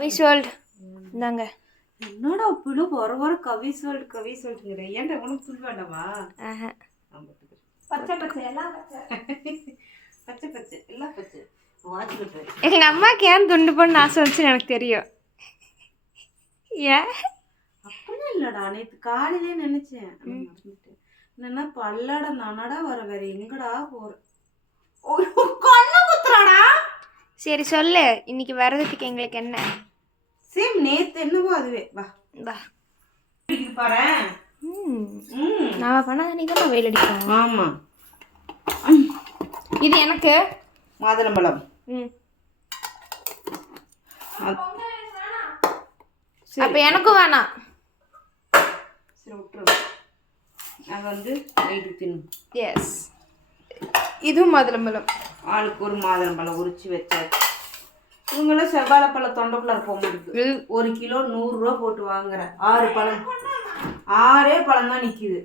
கவிஸ் world இந்தாங்க. என்னடா இப்படிலாம் வர கவிஸ் வேர்ல்டு ஏன்டா உனக்கு துண்டு வேண்டாமா? பச்சை பச்சை எல்லாம் பச்சை எல்லாம் பச்சை. எங்க அம்மாக்கு ஏன் துண்டு போடணும்னு ஆசை வந்துச்சுன்னு எனக்கு தெரியும். ஏன் அப்படிலாம் இல்லடா, நேற்று காலையிலே நினைச்சேன். என்னன்னா பல்லடம் தானடா வர, வேற எங்கடா போற? கண்ணு குத்துறாடா. சரி சொல்லு, இன்னைக்கு வரதுக்கு எங்களுக்கு என்ன? சேம் நேத்து என்னவோ அதுவே. வா வா பாரு. நான் பண்ணாத நீ தான் வெயில் அடிக்கும். ஆமா, இது எனக்கு மாதுளம்பழம். அப்ப எனக்கும் வேணாம். சரி விட்டுரு, அது வந்து நைட்டு தின்னு. எஸ், இதுவும் மாதுளம்பழம். ஆளுக்கு ஒரு மாதுளம்பழம் உரிச்சு வச்சாச்சு. இவங்களாம் செவ்வாழைப்பழம் தொண்டைக்குள்ள போக முடியுது. 1 கிலோ 100 ரூபா போட்டு வாங்குற 6 பழம், 6 பழம் தான் நிக்குது.